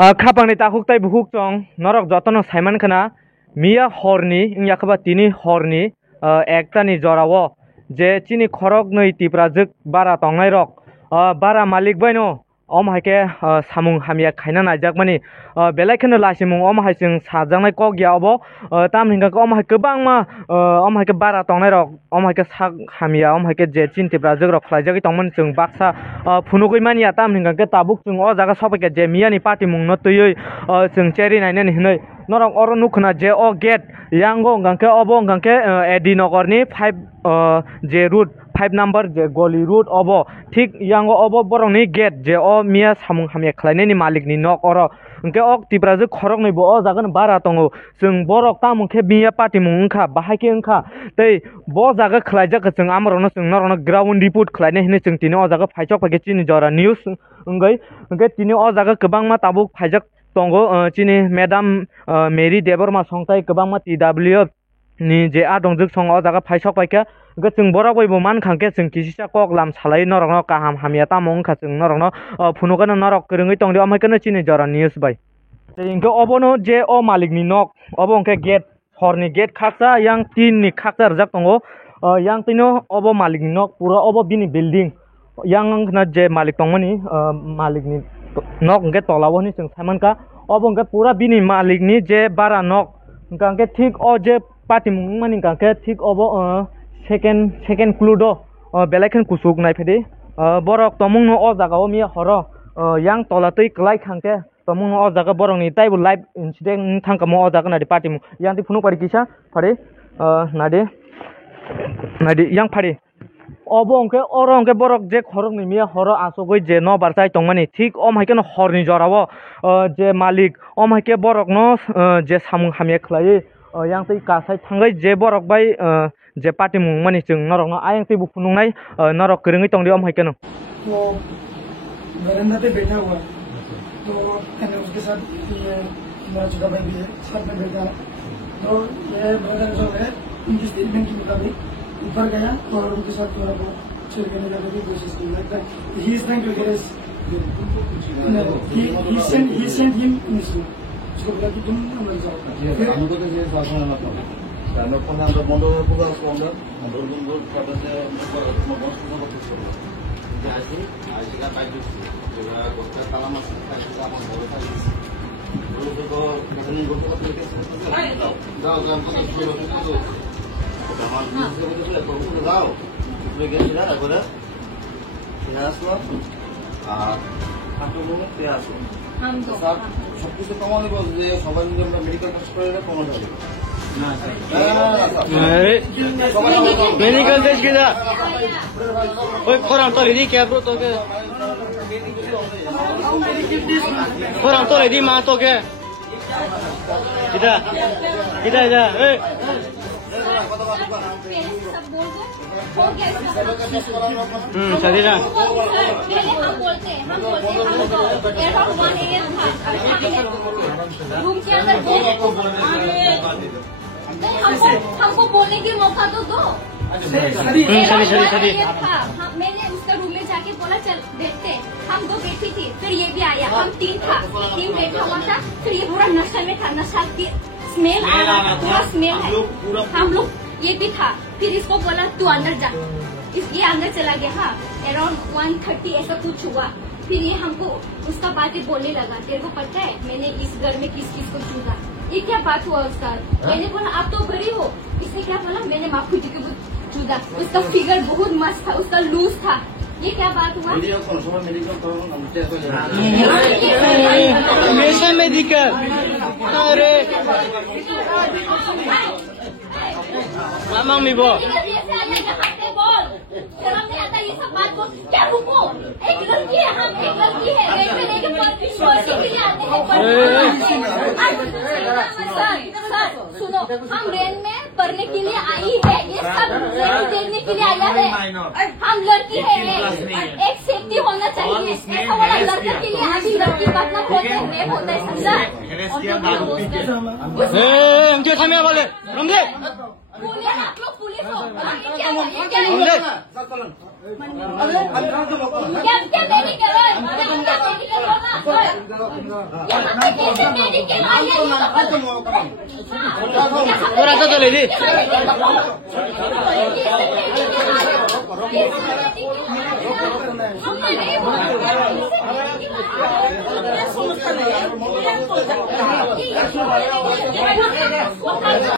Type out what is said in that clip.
Kapangni takuk tai buhuk tong norok jotono saiman khana miya horni yakaba tini horni ektani jorawo je chini khorok nei tiprajuk bara tongnai rok bara malik baino haike samung hamia khaina najak belai khano lasimung haising sajangnai kok ya obo tam hingka haike bangma haike bara tongnai rok haike sak hamia haike je chin tiprajuk rok khlaijak tongmani chung baksa phunugui mania tam hingka tabuk chung o jaga sobaike je miya ni party mung no tuyui chung cheri nainani hinoi norok oro nukhna je o gate yango ngangke obo ngangke edi nogorni 5 je route 5 number je goli route obo thik yango obo borongni gate je o miya samung hamia khlainani malik ni nok oro hingke ok tiprajuk khorok nei bo o jaga bara tongo chung borok tamung khe miya party mung wngkha bahaike wngkha tei bo jaga khlaijak chung amrokno chung norokno ground report khlainai hinui chung tini o jaga phaisok paike chini jora news wngoi hingke tini o jaga kwbangma tabuk phaijak tongo chini madam Mary Deborma songtai kwbangma TWF ni je adongjuk song o jaga phaisok paike hingke chung borok bai bo mankhangke chung kisisa kok lam salai norokno kaham hamia tamung wngkha chung norokno phunukano norok kwrwngui tongdi amaikano chini jora news bai hingke obono je o malik ni nok obo hingke gate horni gate khaksa yang tin ni khaksa rjak tongo yang tino obo malik ni nok pura obo bini building yang na je malik tongmani malik ni nok hingke tolao ni chung saimanka obo hingke pura bini malik ni je bara nok hingke thik o je party mung mani hingke thik obo second clue belaikhon kusuk naifedi borok tomung no o jaga o miya horo yang tolatui klai khangke tomung no o jaga borok ni taibo live incident thangkamo o jaga nadi party mung yang ti phunu pari kisa pare nadi yang pare obo hingke oro hingke borok je khorok ni miya horo asogoi je no barsai tongmani thik haike no horni jorao je malik haike borok no je samung hamia khlai yang tei kasai thangai je borok bai je party mung mani chung norok no ayang tei bu phunungnai norok kwrwngui tongdi haike no वो बरामदा पे बैठा हुआ तो मैंने उसके साथ ये मेरा छोटा भाई भी है साथ में बैठा तो ये ब्रदर जो है उनकी स्टेटमेंट के मुताबिक ऊपर गया और उनके साथ थोड़ा बहुत छेड़ करने जाने की कोशिश की like he is trying to get us he sent him mission उसको बोला कि तुम अंदर जाओ फिर हमको तो ये शासन ना था karena penanda mondo puga sonda mondo pada saya membuat jadi jika baju juga kota talaman sama mondo tadi dulu itu katanya gue tuh pakai tahu kan pakai dulu itu zaman itu sudah baru tahu bagian tidak ada pada tidak semua satu momen tidak semua सब कुछ कमाने को जे सबाई मिले আমরা medical test করে প্রমাণ হবে না মেডিকেল টেস্ট কি দা ওই কোরান তো রেডি কে ব্রো তোকে কোরান তো রেডি মা তোকে ইদা এ शादी ना पहले हम बोलते रूम के अंदर हमको बोलने की मौका तो दो मैंने उसका रूम में जाके बोला चल देखते हम दो बैठी थी फिर ये भी आया हम तीन बैठा हुआ था फिर ये पूरा नशा में था नशा की स्मेल आ रहा था पूरा स्मेल है हम लोग ये भी था फिर इसको बोला तू अंदर जा ये अंदर चला गया हाँ अराउंड 1:30 ऐसा कुछ हुआ फिर ये हमको उसका बात ही बोलने लगा तेरे को पता है मैंने इस घर में किस को चुना ये क्या बात हुआ उसका मैंने बोला आप तो गरीब हो इसने क्या बोला मैंने माफू जी को चुना उसका फिगर बहुत मस्त था उसका लूज था ये क्या बात हुआ मेडिकल अरे Mamang mi bo. शर्म नहीं आता ये सब बात को क्या रुको एक लड़की है हम एक लड़की है रेलवे लेके विश्वास के लिए आते हैं सर सुनो हम रेल में पढ़ने के लिए आई है ये सब देखने के लिए आया है हम लड़की है एक सेफ्टी होना चाहिए ऐसा वाला लड़के के लिए अभी लड़की का अपना होता है रेप होता है समझा पुलिस आप लोग पुलिस हो ये क्या है ये क्या है क्या क्या मेडिकल है क्या मेडिकल हो ना यहाँ पे मेडिकल थोड़ा सा चले जी हम